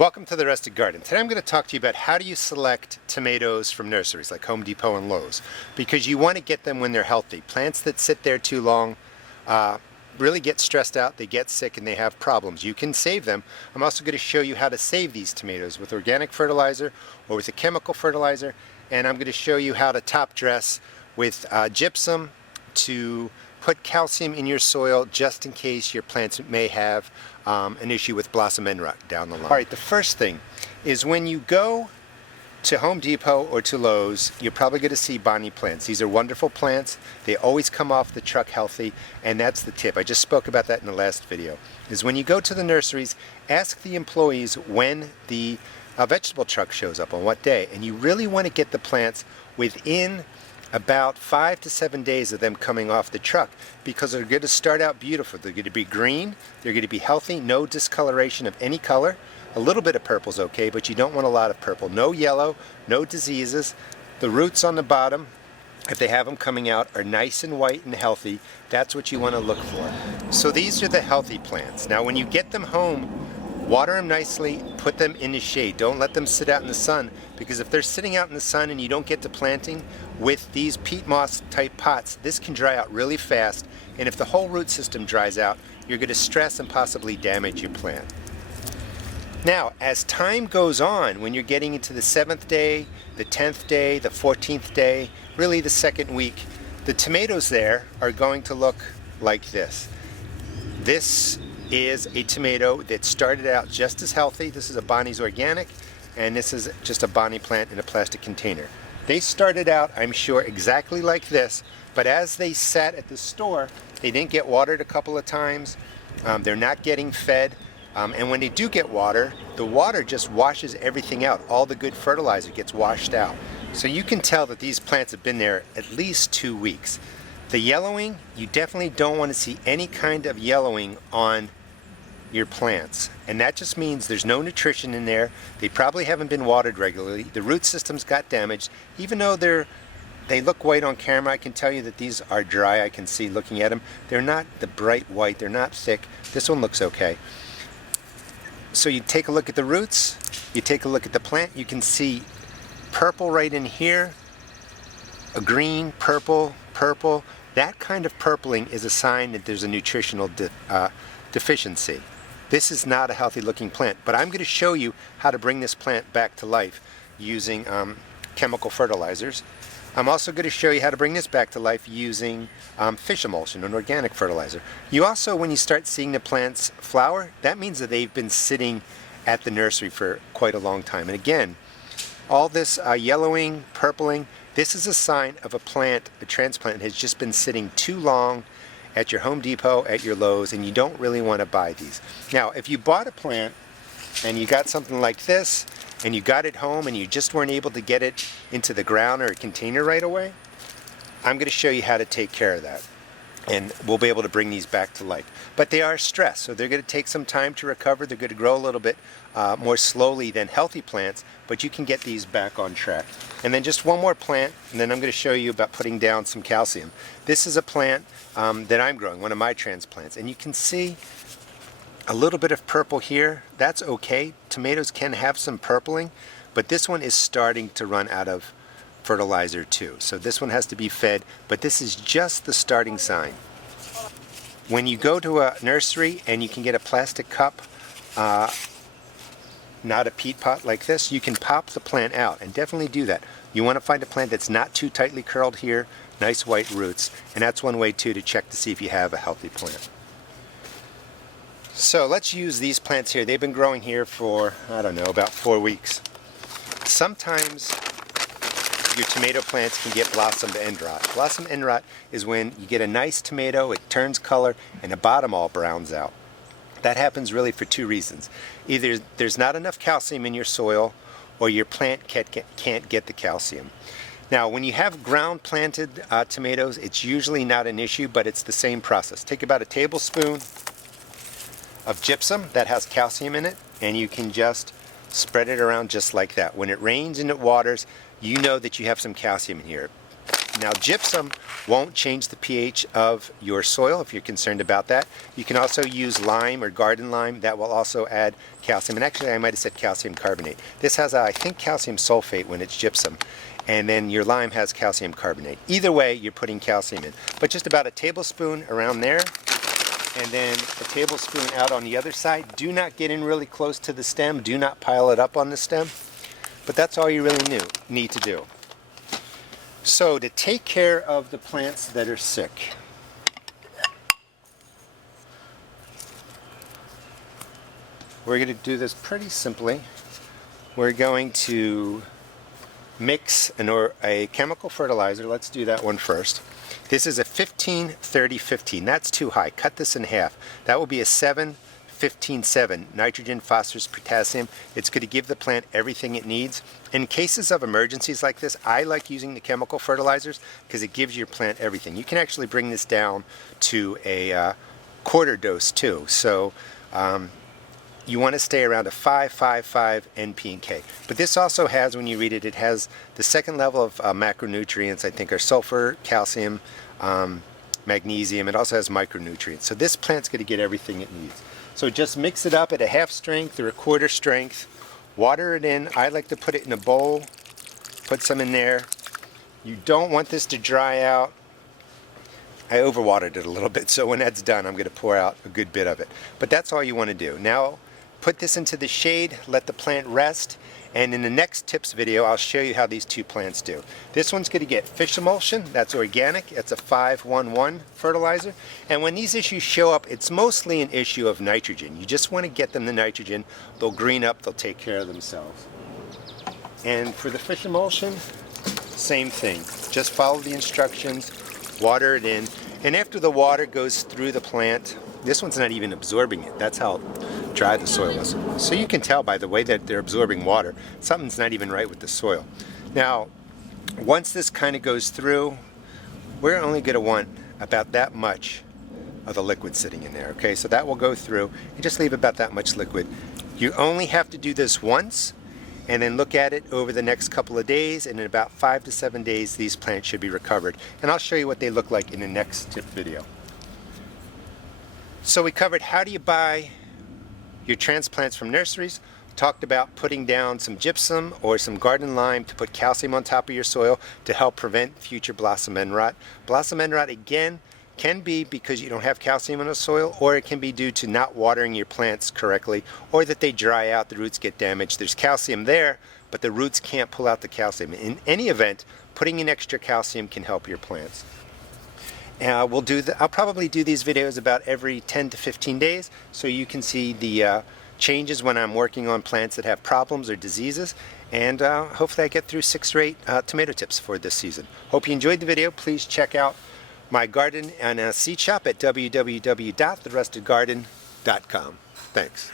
Welcome to the Rustic Garden. Today I'm going to talk to you about how do you select tomatoes from nurseries like Home Depot and Lowe's, because you want to get them when they're healthy. Plants that sit there too long really get stressed out, they get sick, and they have problems. You can save them. I'm also going to show you how to save these tomatoes with organic fertilizer or with a chemical fertilizer, and I'm going to show you how to top dress with gypsum to put calcium in your soil just in case your plants may have an issue with blossom end rot down the line. All right, the first thing is when you go to Home Depot or to Lowe's, you're probably going to see Bonnie plants. These are wonderful plants. They always come off the truck healthy, and that's the tip. I just spoke about that in the last video. Is when you go to the nurseries, ask the employees when the vegetable truck shows up, on what day, and you really want to get the plants within about 5 to 7 days of them coming off the truck, because they're going to start out beautiful. They're going to be green, they're going to be healthy, no discoloration of any color. A little bit of purple's okay, but you don't want a lot of purple. No yellow, no diseases. The roots on the bottom, if they have them coming out, are nice and white and healthy. That's what you want to look for. So these are the healthy plants. Now when you get them home, water them nicely, put them in the shade. Don't let them sit out in the sun, because if they're sitting out in the sun and you don't get to planting with these peat moss type pots, this can dry out really fast, and if the whole root system dries out, you're going to stress and possibly damage your plant. Now, as time goes on, when you're getting into the 7th day, the 10th day, the 14th day, really the second week, the tomatoes there are going to look like this. This is a tomato that started out just as healthy. This is a Bonnie's Organic, and this is just a Bonnie plant in a plastic container. They started out, I'm sure, exactly like this, but as they sat at the store, they didn't get watered a couple of times. They're not getting fed, and when they do get water, the water just washes everything out. All the good fertilizer gets washed out. So you can tell that these plants have been there at least 2 weeks. The yellowing, you definitely don't want to see any kind of yellowing on your plants, and that just means there's no nutrition in there. They probably haven't been watered regularly. The root systems got damaged. Even though they look white on camera, I can tell you that these are dry. I can see looking at them. They're not the bright white, they're not thick. This one looks okay. So you take a look at the roots, you take a look at the plant, you can see purple right in here, a green, purple, purple. That kind of purpling is a sign that there's a nutritional deficiency. This is not a healthy looking plant, but I'm going to show you how to bring this plant back to life using chemical fertilizers. I'm also going to show you how to bring this back to life using fish emulsion, an organic fertilizer. You also, when you start seeing the plants flower, that means that they've been sitting at the nursery for quite a long time. And again, all this yellowing, purpling, this is a sign of a plant, a transplant, has just been sitting too long at your Home Depot, at your Lowe's, and you don't really want to buy these. Now, if you bought a plant and you got something like this, and you got it home and you just weren't able to get it into the ground or a container right away, I'm going to show you how to take care of that. And we'll be able to bring these back to life. But they are stressed, so they're going to take some time to recover. They're going to grow a little bit more slowly than healthy plants, but you can get these back on track. And then just one more plant, and then I'm going to show you about putting down some calcium. This is a plant that I'm growing, one of my transplants, and you can see a little bit of purple here. That's okay. Tomatoes can have some purpling, but this one is starting to run out of fertilizer too. So this one has to be fed, but this is just the starting sign. When you go to a nursery and you can get a plastic cup, not a peat pot like this, you can pop the plant out, and definitely do that. You want to find a plant that's not too tightly curled here, nice white roots, and that's one way too to check to see if you have a healthy plant. So let's use these plants here. They've been growing here for, I don't know, about 4 weeks. Sometimes your tomato plants can get blossom end rot. Blossom end rot is when you get a nice tomato, it turns color, and the bottom all browns out. That happens really for 2 reasons. Either there's not enough calcium in your soil, or your plant can't get the calcium. Now, when you have ground planted tomatoes, it's usually not an issue, but it's the same process. Take about a tablespoon of gypsum that has calcium in it, and you can just spread it around just like that. When it rains and it waters, you know that you have some calcium in here. Now gypsum won't change the pH of your soil if you're concerned about that. You can also use lime or garden lime. That will also add calcium. And actually I might have said calcium carbonate. This has, I think, calcium sulfate when it's gypsum. And then your lime has calcium carbonate. Either way, you're putting calcium in. But just about a tablespoon around there, and then a tablespoon out on the other side. Do not get in really close to the stem. Do not pile it up on the stem. But that's all you really need to do. So to take care of the plants that are sick, we're going to do this pretty simply. We're going to mix a chemical fertilizer. Let's do that one first. This is a 15-30-15. That's too high. Cut this in half. That will be a 7-15-7. Nitrogen, phosphorus, potassium. It's going to give the plant everything it needs. In cases of emergencies like this, I like using the chemical fertilizers because it gives your plant everything. You can actually bring this down to a quarter dose too. So you want to stay around a 5-5-5 NP and K. But this also has, when you read it, it has the second level of macronutrients, I think, are sulfur, calcium, magnesium. It also has micronutrients. So this plant's going to get everything it needs. So just mix it up at a half strength or a quarter strength. Water it in. I like to put it in a bowl. Put some in there. You don't want this to dry out. I overwatered it a little bit, so when that's done, I'm going to pour out a good bit of it. But that's all you want to do. Now, put this into the shade, let the plant rest, and in the next tips video, I'll show you how these two plants do. This one's going to get fish emulsion. That's organic. It's a 5-1-1 fertilizer. And when these issues show up, it's mostly an issue of nitrogen. You just want to get them the nitrogen. They'll green up. They'll take care of themselves. And for the fish emulsion, same thing. Just follow the instructions. Water it in, and after the water goes through the plant, this one's not even absorbing it. That's how dry the soil is. So you can tell by the way that they're absorbing water, something's not even right with the soil. Now, once this kind of goes through, we're only going to want about that much of the liquid sitting in there, okay? So that will go through, and just leave about that much liquid. You only have to do this once, and then look at it over the next couple of days, and in about 5 to 7 days these plants should be recovered. And I'll show you what they look like in the next tip video. So we covered how do you buy your transplants from nurseries, talked about putting down some gypsum or some garden lime to put calcium on top of your soil to help prevent future blossom end rot. Blossom end rot, again, can be because you don't have calcium in the soil, or it can be due to not watering your plants correctly, or that they dry out, the roots get damaged. There's calcium there, but the roots can't pull out the calcium. In any event, putting in extra calcium can help your plants. I'll probably do these videos about every 10 to 15 days, so you can see the changes when I'm working on plants that have problems or diseases, and hopefully I get through 6 or 8 tomato tips for this season. Hope you enjoyed the video. Please check out my garden and seed shop at www.therustedgarden.com. Thanks.